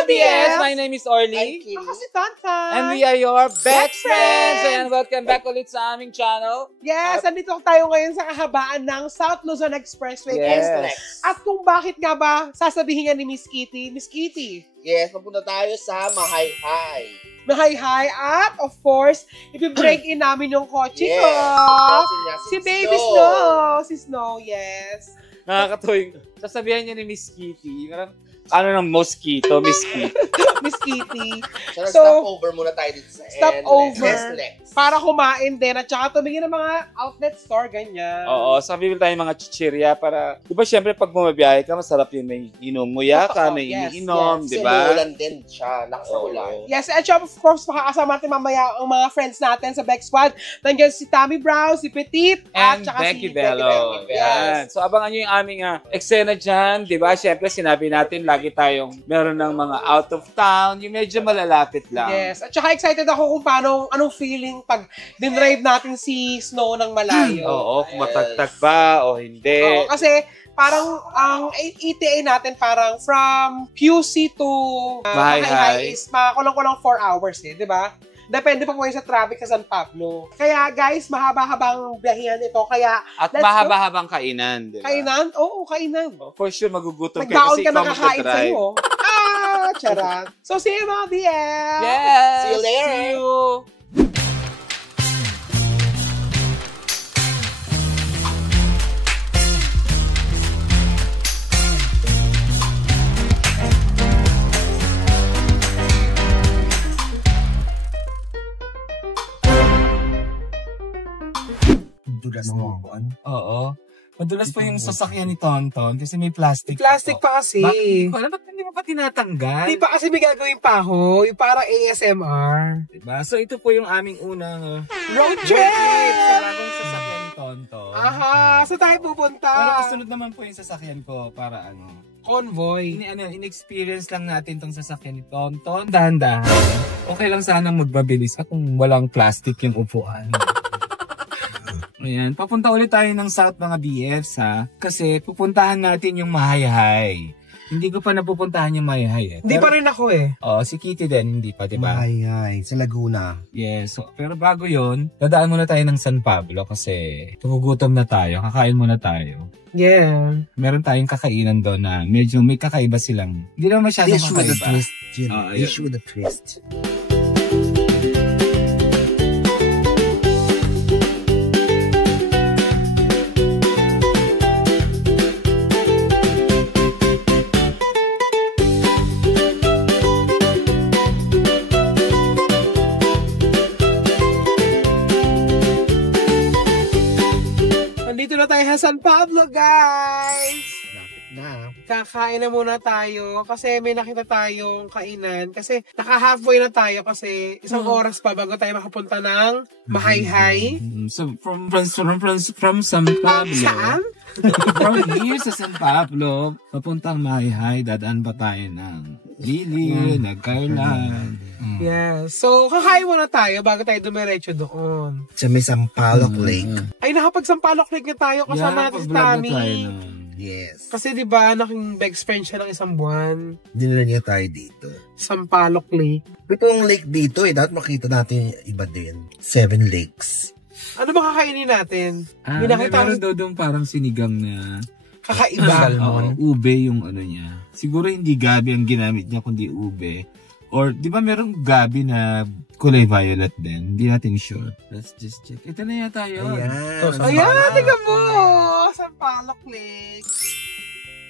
mga BS! My name is Orly. Ako si Tantan. And we are your best friends! And welcome back ulit sa aming channel. Yes, nandito tayo ngayon sa kahabaan ng South Luzon Expressway. Yes. At kung bakit nga ba sasabihin nga ni Miss Kitty, Miss Kitty. Yes, mapunta tayo sa Mahayhay. Mahayhay at of course, i-break in namin yung kotse Yes. ko. Si Baby Snow. Si Snow, yes. Nakakatuwing. Sasabihan niya ni Miss Kitty. Ano ng mosquito, Miss Kitty. Miss Kitty. So, So, stop over muna tayo dito sa Stopover. Lex. Para kumain din at saka tumingin ng mga outlet store, ganyan. Oo, sabi mo tayo mga chichirya para, di ba syempre pag bumabiyahe ka, masarap yung may inumuya ka, may Yes, iniinom, yes. di Kasi ba? umuulan din siya. Lakas ng ulan. Yes, at sure, of course, makakasama natin mamaya ang mga friends natin sa Beck Squad. Nandiyan si Tammy Brown, si Petit, And at saka Becky si Bello. Yes. Yan. So abangan nyo yung aming eksena dyan, di ba? Syempre sinabi natin, lagi tayong meron ng mga out of town, yung medyo malalapit lang. Yes. At saka excited ako kung anong feeling pag dinrive natin si Snow ng malayo. Oo, kung matagtag ba o hindi. Oo, kasi parang ang ETA natin parang from QC to Mahayhay is makakulang-kulang 4 hours di ba? Depende pa po yun sa traffic sa San Pablo. Kaya guys, mahaba-habang biyahihan ito. Kaya At let's mahaba-habang kainan, di ba? kainan? Oo, kainan. For sure, magugutom ka Nagbaon kasi ka ikaw na kakain magdadrive. sa'yo. Charot. So, see you mga BL. Yes! See you later. See you! Dulas mo po. Oo. Madulas po yung sasakyan ni Tonton kasi may plastic. Plastic pa kasi. Ba't hindi mo pa tinatanggal? Hindi pa kasi may gagawin pa ako. Yung parang ASMR. Diba? So ito po yung aming unang Road trip trip! sa bagong sasakyan ni Tonton. Aha, saan tayo pupunta? Pero kasunod naman po yung sasakyan ko para Convoy. In-experience lang natin tong sasakyan ni Tonton. Dahan-dahan. Okay lang sana magbabilis kung walang plastic yung upuan. Ayan, papunta ulit tayo ng South mga BFs kasi pupuntahan natin yung Mahayhay. Hindi ko pa napupuntahan yung Mahayhay Hindi pa rin ako Oh, si Kitty din, hindi pa, diba? Mahayhay, sa Laguna. Yes, pero bago yon, dadaan muna tayo ng San Pablo kasi tugugutom na tayo, kakain muna tayo. Yeah. Meron tayong kakainan doon na medyo may kakaiba silang, hindi naman masyadong Dish with a kakaiba. twist, Jim. Ah, Dish yun. with a twist. Nandito na tayo sa San Pablo, guys! Lapit na. Kakain na muna tayo kasi may nakita tayong kainan. Kasi naka-halfway na tayo kasi isang oras pa bago tayo makapunta ng Mahayhay. So, from San Pablo. Saan? From here sa San Pablo, papuntang Mahayhay, dadaan pa tayo ng Lili, Nagcarlan. Yes. So, kakain muna tayo bago tayo dumiretso doon. Sa may Sampaloc Lake. Ay, nakapag-Sampaloc Lake na tayo kasama natin si Tammy. Yes. Kasi di ba naging best friend siya ng isang buwan. Dinala niya tayo dito. Sampaloc Lake. Itong lake dito, dapat makita natin yung iba din. 7 lakes. Ano ba kakainin natin? May nakita Meron daw doon parang sinigang na kakaiba. ube yung niya. Siguro hindi gabi ang ginamit niya, kundi ube. Or, di ba merong gabi na kulay violet din? Hindi natin sure. Let's just check. Ito na yata yun. Ayan. Ayan, tingnan mo! Sampaloc Lake.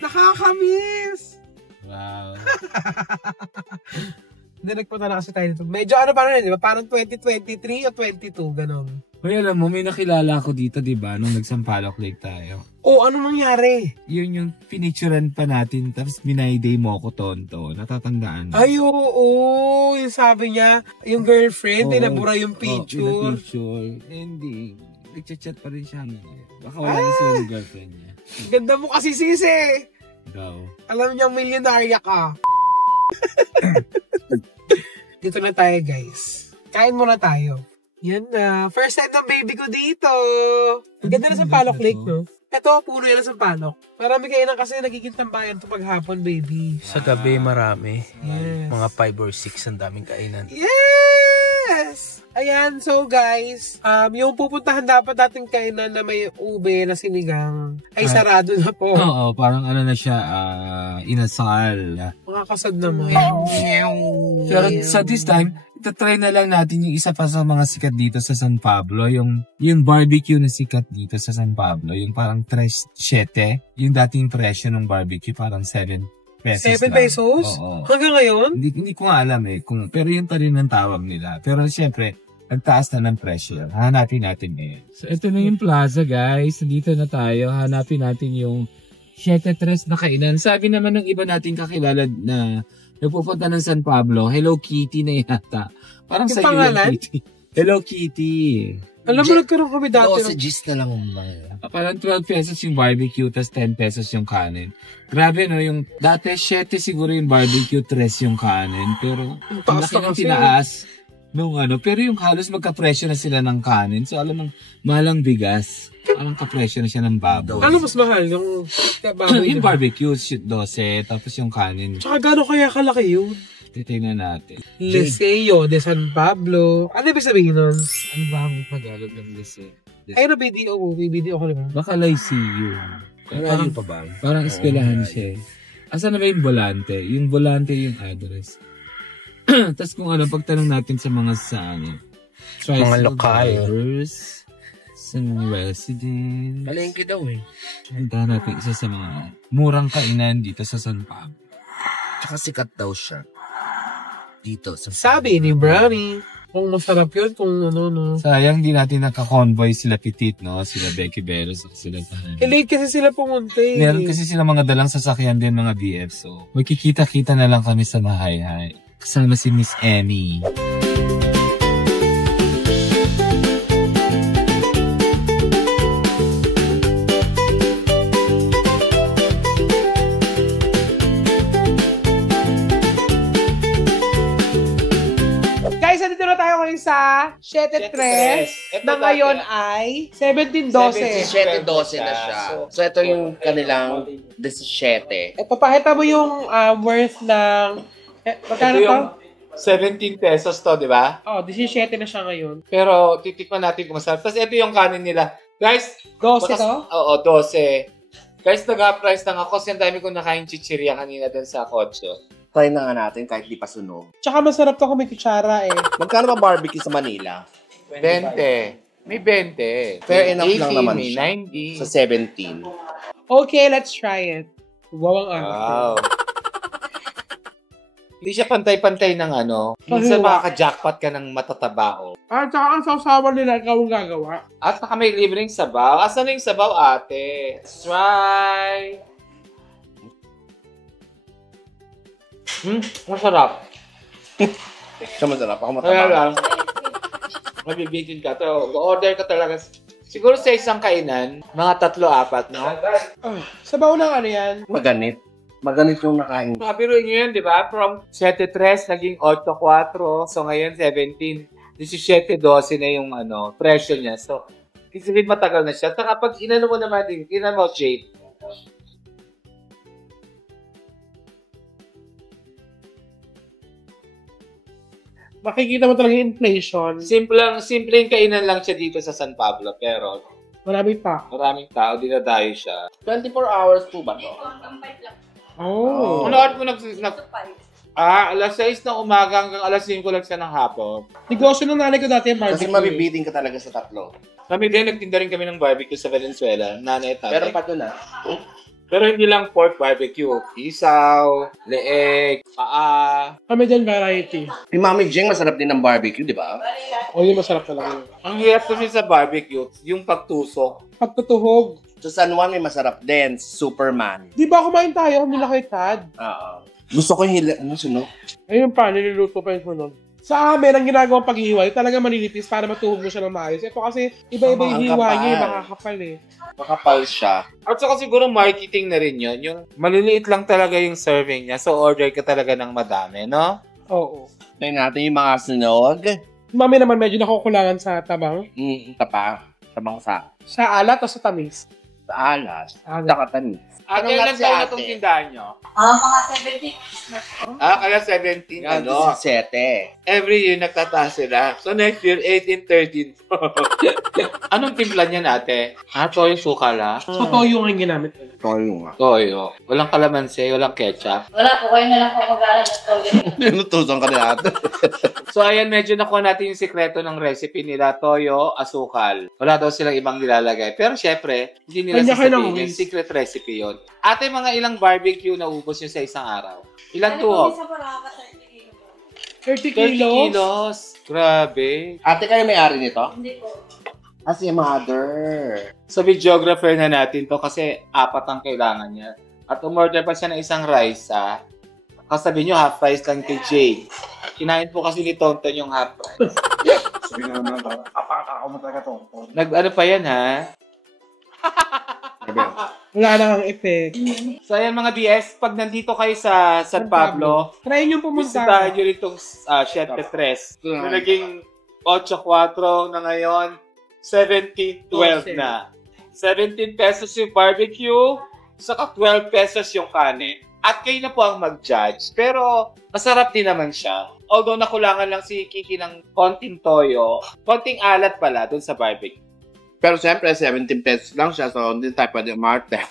Nakakamiss! Wow. Hindi, nagpunta na kasi tayo dito. Medyo pa rin, di ba? Parang 2023 o 22, ganon. Hoy, alam mo, may nakilala ko dito, di ba? Nung nag-Sampaloc Lake tayo. Oh, ano nangyari? Yun yung pinicturean pa natin, tapos minayday mo ako, Tonto. Natatandaan. Ay, oo. Yung sabi niya, yung girlfriend, tinabura yung picture. Picture. Hindi. Nag-chat pa rin siya. Baka wala na sila yung girlfriend niya. Ganda mo kasi sisi. Daw. Alam niyang milyonarya ka. Dito na tayo, guys. Kain muna tayo. Yan na. First time ng baby ko dito. Ang ganda na sa Palok Lake, no? Eto, puno yan sa palok. Marami kainan kasi nagiging tambayan to paghapon, baby. Sa gabi marami. Yes. Mga 5 or 6 ang daming kainan. Yes! Ayan, so guys, yung pupuntahan dapat nating kainan na may ube na sinigang ay sarado na po. Oo, parang ano na siya, inasal. Mga kasad naman. Pero sa this time, itatry na lang natin yung isa pa sa mga sikat dito sa San Pablo, yung barbecue na sikat dito sa San Pablo, yung parang 3.7, yung dating presyo ng barbecue, parang 7 pesos 7 pesos? Oo. Hanggang ngayon? Hindi ko nga alam pero yun pa rin ang tawag nila. Pero siyempre, nagtaas na ng presyo. Hanapin natin ngayon. So, ito na yung plaza, guys. Dito na tayo. Hanapin natin yung 7-3 na kainan. Sabi naman ng iba nating kakilala na nagpupunta ng San Pablo, Hello Kitty na yata. Parang Yung sa pangalan? Kitty. Hello Kitty. Alam mo, nagkaroon kami dati. Sausages na lang mga. Parang 12 pesos yung barbecue, tas 10 pesos yung kanin. Grabe, no? Yung dati, 7 siguro yung barbecue, 3 yung kanin. Pero, ang taas laki na ng kasi. tinaas nung pero yung halos magka-presyo na sila ng kanin. So, alam mo, mahalang bigas. Parang ka-presyo na siya ng baboy. Ano mas mahal? Yung baboy, Yung diba? barbecue, 12, tapos yung kanin. Tsaka gano'n kaya kalaki yun? Titignan natin. Liceo de San Pablo. Ano ibig sabihin nun? Ano ba ang Tagalog ng lise? Ay, na BDO ko. BDO ko naman. Baka Lyceum. Malayo pa ba? Parang eskwelahan siya. Asan na ba yung volante? Yung volante yung address. Tapos kung ano, pagtanong natin sa mga Mga lokal. drivers, sa mga resident. Palengke daw eh. Puntahan natin isa sa mga murang kainan dito sa San Pablo. Tsaka sikat daw siya. Dito sa Sabi ni Brownie, kung masarap yun, kung ano, no. Sayang di natin naka-convoy sila Petit, no? Sila Becky Veros, sila Tahan. Late kasi sila pumunta eh. Meron kasi sila mga dalang sasakyan din, mga BF. So, magkikita-kita na lang kami sa Mahayhay. Kasama si Miss Emmy. Guys, nandito na tayo ngayon sa 7-3 na ngayon ay 17-12. 7-12 na siya. So, ito yung kanilang 17. Papakita mo yung worth ng... magkano Ito to? yung 17 pesos to, di ba? Oh, 17 na siya ngayon. Pero titikman natin kung masarap. Tapos ito yung kanin nila. Guys, 12 to? Oo, 12. Guys, nag-price lang ako kasi ang dami kong nakain chichirya kanina dun sa kotso. Try na nga natin kahit di pa sunog. Tsaka masarap to kung may kutsara eh. Magkano ba barbecue sa Manila? 20. May 20. Fair enough lang 80, naman may siya. 90. Sa 17. Okay, let's try it. Wow, ang arte. Wow. Hindi siya pantay-pantay ng ano. Minsan makaka-jackpot ka ng matatabao. Tsaka ang sausawan nila, ikaw ang gagawa. At saka may libreng sabaw. Asan na yung sabaw, ate? Let's try. Masarap. Siya masarap. Ako Kaya mataba. lang, mabibitin ka. Order ka talaga. Siguro sa isang kainan, mga 3-4, no? Sabaw ng ano yan? Maganit. Maganit yung nakain. Makabiruin nyo yun, di ba? From 7-3, naging 8-4. So ngayon, 17. 17-12 na yung presyo niya. So, isipin matagal na siya. Saka pag inano mo naman din, tinan mo shape. Makikita mo talaga yung inflation. Simpleng kainan lang siya dito sa San Pablo. Pero Marami pa. maraming tao, dinadayo siya. 24 hours po ba to? Oh. Ano oras mo alas 6 ng umaga hanggang alas 5 lang siya ng hapon. Negosyo ng nanay ko dati yung Kasi barbecue. mabibiting ka talaga sa tatlo. Kami din, nagtinda rin kami ng barbecue sa Valenzuela. Nanay at Pero tatay. pa doon Pero hindi lang pork barbecue. Isaw, leeg, paa. Kami din variety. Yung Mami Jing, masarap din ng barbecue, di ba? O yun, masarap talaga yun. Ang hirap kasi sa barbecue, yung pagtusok. Pagtutuhog. Sa San Juan, may masarap din. Superman. Di ba kumain tayo? Nila kay Tad. Oo. Gusto ko yung sunog. Ayun pa, niluluto pa yung sunod. Sa amin, ang ginagawang paghihiwa, talaga maninipis para matuhog mo siya ng maayos. Ito kasi, iba-iba yung Ang hiwa kapal. niya, makakapal eh. Makapal siya. At saka siguro marketing na rin yun. Yung maliliit lang talaga yung serving niya. So order ka talaga ng madami, no? Oo. Tingnan natin yung mga sunog. Mami naman medyo nakukulangan sa tabang. Tapa. Tabang sa. Sa alat o sa tamis? Alas. Saka tanis. Ate, ilang taon na itong tindahan nyo? Mga 70. Kaya 17, Yan, ano? 17. Every year nagtataas sila. So next year, 18, 13. Anong timpla niya nate? Toyo suka la? So, toyo nga yung ginamit. Toyo nga. Toyo. Walang kalamansi, walang ketchup. Wala po, kayo na lang po mag-aaral ng toyo. Pinutusan ka na ate. So ayan, medyo nakuha natin yung sikreto ng recipe nila. Toyo, asukal. Wala daw silang ibang nilalagay. Pero syempre, hindi nila sasabihin yung secret recipe yon. Ate, mga ilang barbecue na ubos nyo sa isang araw? Ilang tuhok? 30 30 kilos? kilos. Grabe. Ate, kayo may-ari nito? Hindi po. As a mother. So, videographer na natin to kasi 4 ang kailangan niya. At umorder pa siya ng isang rice, ha? Kasabi nyo, half rice lang kay Jay. Kinain po kasi ni Tonton yung half rice. Sabi nga naman, kapakakaw mo talaga to. Nag-ano pa yan, ha? Wala na kang effect. So, ayan mga DS, pag nandito kayo sa San Pablo, try nyo pumunta. bisitahin nyo rin itong 7-3. Na naging 8-4 na ngayon, 17-12 na. 17 pesos yung barbecue, saka 12 pesos yung kanin. At kayo na po ang mag-judge. Pero, masarap din naman siya. Although, nakulangan lang si Kiki ng konting toyo, konting alat pala dun sa barbecue. Pero siyempre, 17 pesos lang siya, so hindi tayo pwede umarte.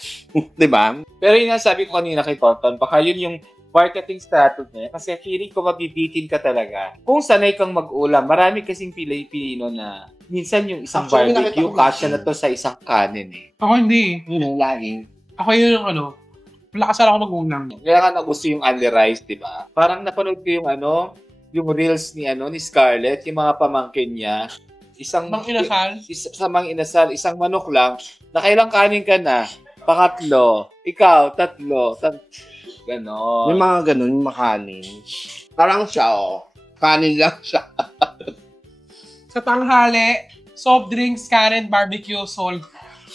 Diba? Pero yun nga sabi ko kanina kay Tonton, baka yun yung marketing strategy niya. Kasi feeling ko mabibitin ka talaga. Kung sanay kang mag-ulam, marami kasing Pilipino na minsan yung isang Actually, barbecue, nakita ko kasya yun. na to sa isang kanin eh. Ako hindi. Yun ang laging. Ako yun yung malakas ako mag-unang. Kaya nga nagusto yung Only Rice, di ba? Parang napanood ko yung yung reels ni Scarlett, yung mga pamangkin niya. Isang Mang inasal? Sa mang inasal, isang manok lang. Nakailang kanin ka na? Pangatlo. Ikaw, tatlo. Ganon. May mga ganun, yung makanin. Parang siya, kanin lang siya. Sa tanghali, soft drinks, kanin, barbecue, salt.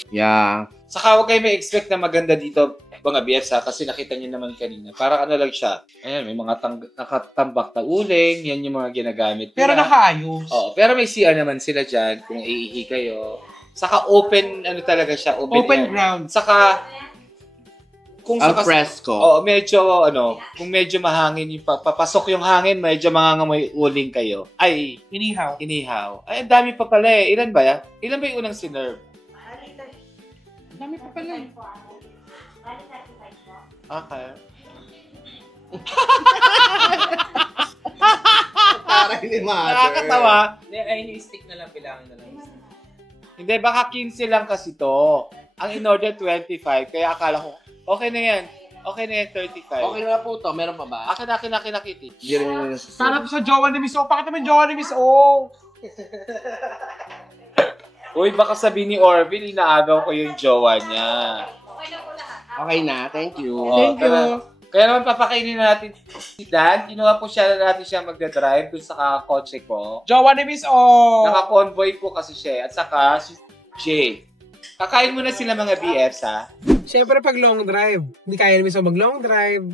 Yeah. Saka huwag kayo may expect na maganda dito, mga BS kasi nakita niyo naman kanina. Parang lang siya. Ayan, may mga nakatambak na uling, yan yung mga ginagamit nila. Pero nakaayos. Oo, pero may CR naman sila dyan kung iihi kayo. Saka open, talaga siya, Open air. ground. Saka, kung Al fresco. medyo, kung medyo mahangin yung papasok yung hangin, medyo mangangamoy uling kayo. Ay, Inihaw. Ay, ang dami pa pala eh. Ilan ba yan? Ilan ba yung unang sinerve? Ang dami pa pala eh. Okay. Parang ni mother. Nakakatawa. Ay, stick na lang, bilangin na lang. Hindi, baka 15 lang kasi to. Ang in-order 25, kaya akala ko, okay na yan. Okay na yan, 35. Okay na po to. Meron pa ba? Akin, Kitty. Hindi rin yung Para to sa jowa ni Miss O. Pakita mo yung jowa ni Miss O. Uy, baka sabihin ni Orville, inaagaw ko yung jowa niya. Okay na, thank you. Thank you. Kaya naman papakainin na natin si Dan. Kinuha po natin siya magdadrive dun sa kotse ko. Jowa ni Miss O. Naka-convoy po kasi siya. At saka si Jay. Kakain muna sila mga BFs, ha? Siyempre pag long drive, hindi kaya ni Miss O mag-long drive.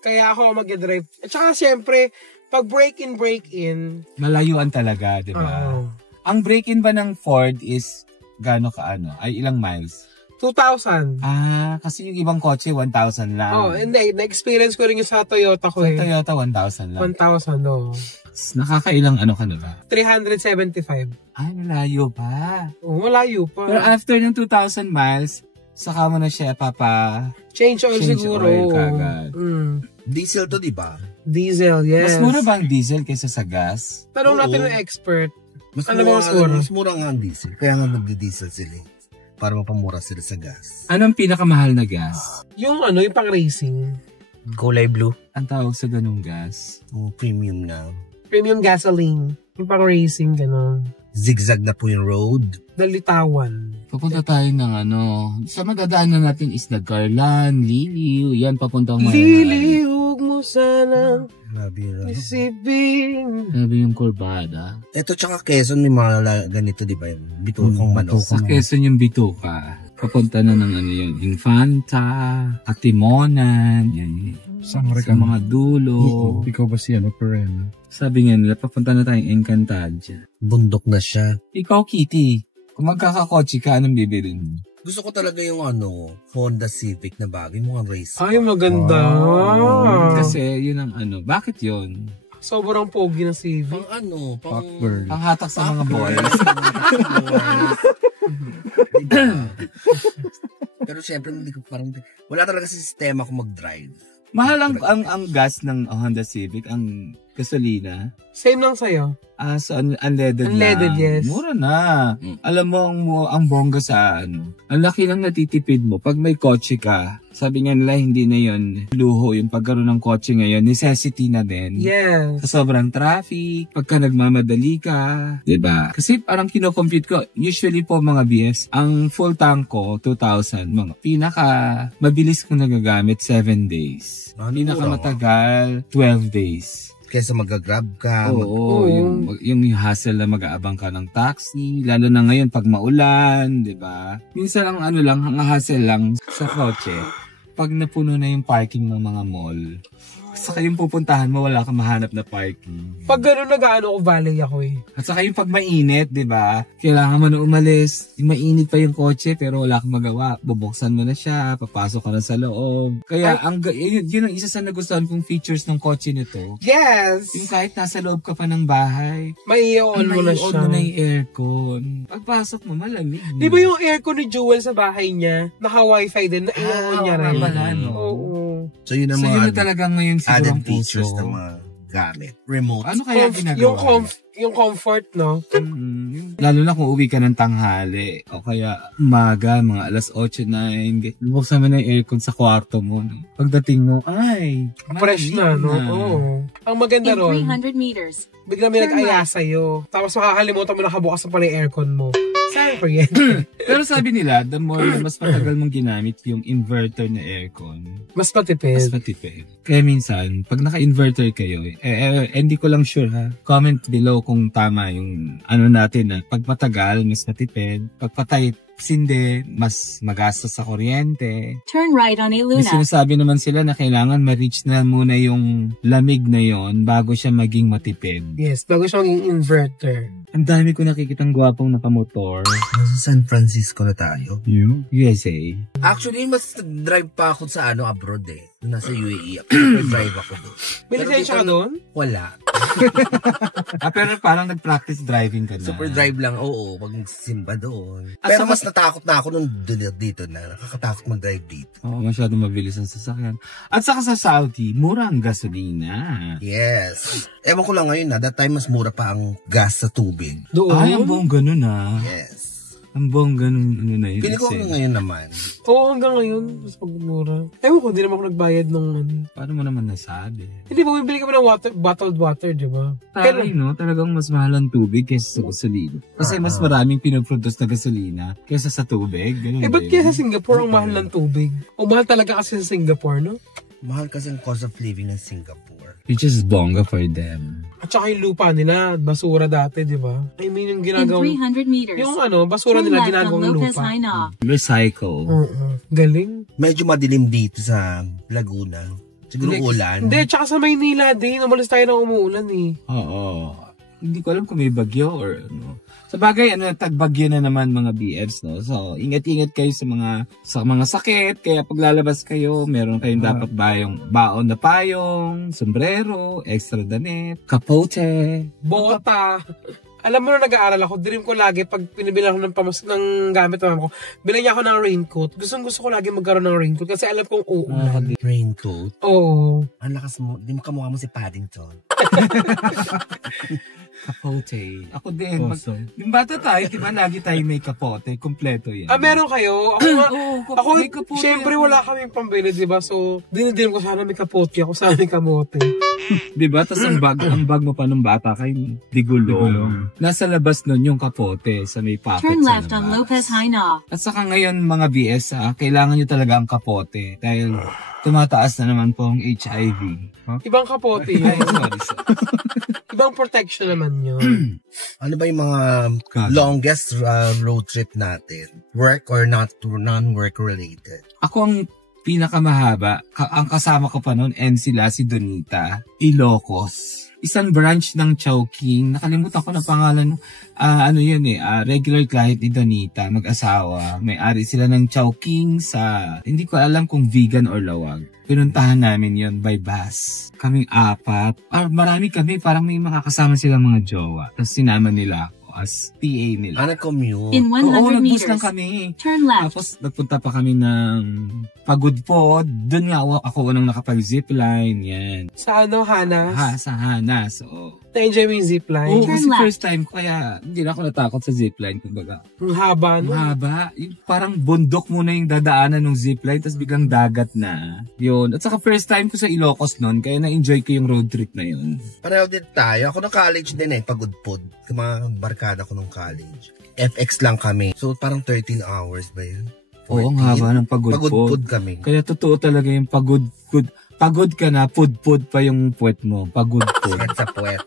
Kaya ako mag-drive. At saka siyempre, pag break-in, Malayuan talaga, di ba? Ang break-in ba ng Ford is gaano kaano? Ay ilang miles? 2,000. Kasi yung ibang kotse 1,000 lang. Hindi. Na-experience ko rin yung sa Toyota ko Sa Toyota 1,000 lang. 1,000, Nakakailang ka na ba? 375. Malayo pa. Malayo pa. Pero after ng 2,000 miles, saka mo na siya Change oil siguro. Oil kagad. Diesel to, di ba? Diesel, yes. Mas mura ba ang diesel kaysa sa gas? Tanong natin ng expert. Mas Mas mura nga ang diesel. Kaya nga nagdi-diesel sila para mapamura sila sa gas. Anong pinakamahal na gas? Yung pang racing. Kulay blue. Ang tawag sa ganung gas? Premium na. Premium gasoline. Yung pang racing, gano'n. Zigzag na po yung road. Dalitawan. Papunta tayo ng sa madadaanan natin is Nagcarlan, Liliw, yan papuntang Liliwag mo sana Grabe yun. isipin. Sabi yung Corbada. Ito tsaka Quezon may mga ganito, di ba? Bitukang manok. Sa Quezon yung bituka. Papunta na ng yun. Infanta, Atimonan, yan. Sa mga dulo. Ikaw ba si Perel? Sabi nga nila, papunta na tayong Encantadia. Bundok na siya. Ikaw, Kitty, kung magkakakotse ka, anong bibilin mo? Gusto ko talaga yung Honda Civic na bagay, mukhang race. Ay, maganda. Kasi yun ang bakit yun? Sobrang pogi na Civic. Pang Panghatak sa mga boys. Diba? Pero syempre, wala talaga sa sistema kung mag-drive. Mahal ang gas ng Honda Civic, ang gasolina. Same lang sa'yo. So unleaded lang. Unleaded, yes. Mura na. Alam mo, ang bongga sa ang laki lang natitipid mo. Pag may kotse ka, sabi nga nila, hindi na yon luho yung pagkaroon ng kotse ngayon. Necessity na din. Yes. Sa sobrang traffic, pagka nagmamadali ka, diba? Kasi parang kino-compute ko, usually po mga BFs, ang full tank ko, 2,000. Mga pinaka mabilis ko nagagamit, 7 days. Pinaka matagal, 12 days. Kesa mag-grab ka. Oo, yung hassle na mag-aabang ka ng taxi, lalo na ngayon pag maulan, di ba? Minsan ang ang hassle lang sa kotse, pag napuno na yung parking ng mga mall, saka yung pupuntahan mo, wala kang mahanap na parking. Pag gano'n nag-ano ko, valet ako eh. At saka yung pag mainit, di ba? Kailangan mo na umalis. Mainit pa yung kotse, pero wala kang magawa. Bubuksan mo na siya, papasok ka na sa loob. Kaya, yun ang isa sa nagustuhan kong features ng kotse nito. Yes! Yung kahit nasa loob ka pa ng bahay, May-on mo na siya. May-on mo na yung aircon. Pagpasok mo, malamig. Di ba yung aircon ni Jewel sa bahay niya, naka-wifi din, na-i-on niya rin? Oo. So yun ang so, mga yun talagang ngayon added sigurang features puso. ng mga gamit. Remote. Ano kaya ginagawa? Yung comfort, no? Lalo na kung uwi ka ng tanghali o kaya umaga, mga alas 8, 9, buksan mo na yung aircon sa kwarto mo. Pagdating mo, ay, fresh na, no? Oo. Ang maganda ron, 300 meters. bigla may nag-aya sa'yo. Tapos makakalimutan mo na kabukas na pala yung aircon mo. Sayang kuryente. Pero sabi nila, the more mas matagal mong ginamit yung inverter na aircon, mas matipid. Mas matipid. Kaya minsan, pag naka-inverter kayo, hindi ko lang sure ha, comment below kung tama yung natin na pag matagal, mas matipid. Pag patay, hindi, mas magastos sa kuryente. Turn right on May Iluna. sinasabi naman sila na kailangan ma-reach na muna yung lamig na yon bago siya maging matipid. Yes, bago siya maging inverter. Ang dami ko nakikitang gwapong nakamotor. Nasa San Francisco na tayo. USA. Actually, mas drive pa ako sa abroad eh. Nasa UAE. Drive ako doon. May lisensya ka doon? Wala. Pero parang nag-practice driving ka na. Super drive lang, oo. Pag magsisimba doon. Pero mas natakot na ako nung dito na. Nakakatakot mag-drive dito. Oo, masyado mabilis ang sasakyan. At saka sa Saudi, mura ang gasolina. Yes. Ewan ko lang ngayon na. That time, mas mura pa ang gas sa tubig. Doon? Ay, ang buong ganun ah. Yes. Ang buong ganun, na yun. Pili ko ngayon naman. Oo, hanggang ngayon, mas pagmura. Ewan ko, hindi naman ako nagbayad nung Paano mo naman nasabi? Hindi ba, bibili ka ba ng bottled water, di ba? Taray, no? Talagang mas mahal ang tubig kaysa sa gasolina. Kasi mas maraming pinoproduce na gasolina kaysa sa tubig. Ganun ba't kaya sa Singapore ang mahal ng tubig? O mahal talaga kasi sa Singapore, no? Mahal kasi ang cost of living ng Singapore. Which is bongga for them. At saka yung lupa nila, basura dati, di ba? I mean, yung ginagawang... In 300 meters. Yung basura nila ginagawang lupa. Recycle. Galing. Medyo madilim dito sa Laguna. Siguro ulan. Hindi, tsaka sa Maynila din. Umalis tayo ng umuulan eh. Oo. Hindi ko alam kung may bagyo or ano. Sa bagay, tagbagyo na naman mga BFs, no? So, ingat-ingat kayo sa mga sakit. Kaya pag lalabas kayo, meron kayong dapat baon na payong, sombrero, extra damit, kapote, bota. Alam mo na nag-aaral ako, dream ko lagi pag pinibilang ako ng gamit ng mama ko, bilang niya ako ng raincoat. Gusto ko lagi magkaroon ng raincoat kasi alam kong uulan. Raincoat? Oo. Ang lakas mo, di mo kamukha mo si Paddington. Kapote. Ako din. Yung bata tayo, diba lagi tayo may kapote. Kompleto yan. Meron kayo? Ako may kapote. Siyempre wala kaming pambili, diba? So, dinidim ko sana may kapote ako, sana may kamote. Diba? Tapos ang bag mo pa nung bata kayo, digulong. Nasa labas nun yung kapote sa may pocket Turn sa left labas. on Lopez Haina. At saka ngayon mga BS, kailangan nyo talaga ang kapote. Dahil tumataas na naman po ang HIV. Ibang kapote yun. Ay, sorry. Ibang protection naman yun. Ano ba yung mga longest road trip natin? Work or not, non-work related? Ako ang pinakamahaba, ang kasama ko pa noon, and sila si Donita, Ilocos. Isang branch ng Chowking. Nakalimutan ko na pangalan. Regular client ni Donita, mag-asawa. May-ari sila ng Chowking sa, hindi ko alam kung vegan or lawag. Pinuntahan namin yon by bus. Kaming 4. Marami kami, parang may makakasama silang mga jowa. Tapos sinama nila ako as PA nila. Nag-commute. In 100 nag-bus meters, lang kami. turn left. Tapos nagpunta pa kami ng Pagudpod. Doon nga ako unang nakapag-zipline. Yan. Sa Hanas? Sa Hanas. So, Na-enjoy mo yung zipline? Oo, kasi left. first time ko, kaya hindi na ako natakot sa zipline. Kumbaga, Ang haba, no? mahaba. Yung parang bundok muna yung dadaanan ng zipline, tapos biglang dagat na. Yun. At saka first time ko sa Ilocos noon, kaya na-enjoy ko yung road trip na yun. Pareho din tayo. Ako na college din Pagudpod. Yung mga barkada ko nung college. FX lang kami. So, parang 13 hours ba yun? Oo, ang haba ng Pagudpod pagudpod. kami. Kaya totoo talaga yung pagudpod. Pagod ka na, pudpud pa yung puwet mo. Pagudpud. Puwet sa puwet.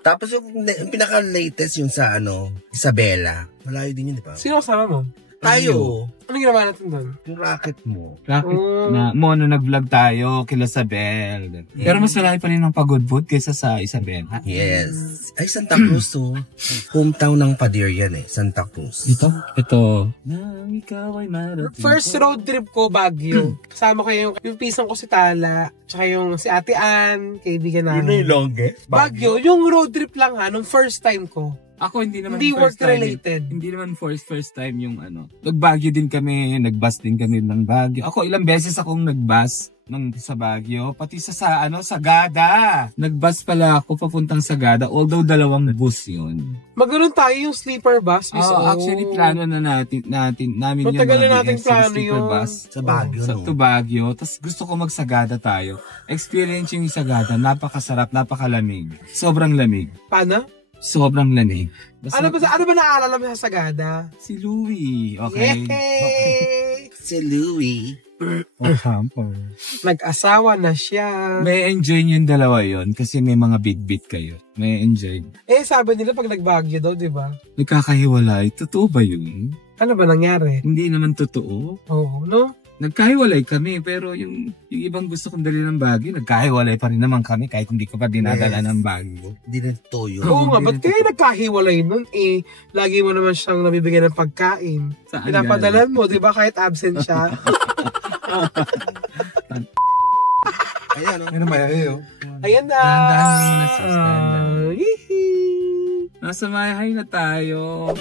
Tapos yung pinaka-latest yung sa Isabela. Malayo din yun, di ba? Sino kasama mo? Tayo. Ano ginawa natin doon? Yung racket mo. Bakit na nag-vlog tayo kila Isabel. Pero mas malaki pa rin ng pagudpud kaysa sa Isabel. Yes. Ay, Santa Cruz to. Hometown ng Padir yan Santa Cruz. Ito. Na ikaw ay marating. First road trip ko, Baguio. Kasama ko yung pisang ko si Tala, tsaka yung si Ate Ann, kaibigan namin. longest? Baguio, yung road trip lang nung first time ko. Ako hindi naman Hindi first time. work-related. Hindi naman first time yung Nag-Baguio din kami, nag-bus din kami ng Baguio. Ako ilang beses akong nag-bus sa Baguio, pati sa Sagada. Nag-bus pala ako papuntang Sagada, although 2 bus yun. Maganoon tayo yung sleeper bus. Actually, plano na namin yun. Matagal na natin plano sleeper yun. Bus. Sa Baguio, To Baguio. Tapos gusto ko mag-Sagada tayo. Experience yung Sagada, napakasarap, napakalamig. Sobrang lamig. Paano? Sobrang lamig. Ano ba naaalala mo sa Sagada? Si Louie. Okay. Yay! Si Louie. Nag-asawa na siya. May enjoy yung dalawa yon kasi may mga bit-bit kayo. May enjoy. Sabi nila pag nag-Baguio daw, di ba? Nagkakahiwalay. Totoo ba yun? Ano ba nangyari? Hindi naman totoo. Oo, no? Nagkahiwalay kami, pero yung ibang gusto kong dali ng Baguio, nagkahiwalay pa rin naman kami kahit hindi ko pa dinadala ng Baguio. Hindi na totoo yun. Oo nga, ba't kaya nagkahiwalay nun? Lagi mo naman siyang nabibigyan ng pagkain. Saan Pinapadalan mo, di ba? Kahit absent siya. Ayan, ano ba yun? Ayan na! Dahan-dahan mo muna sa stand. Yee! Nasa mahay na tayo.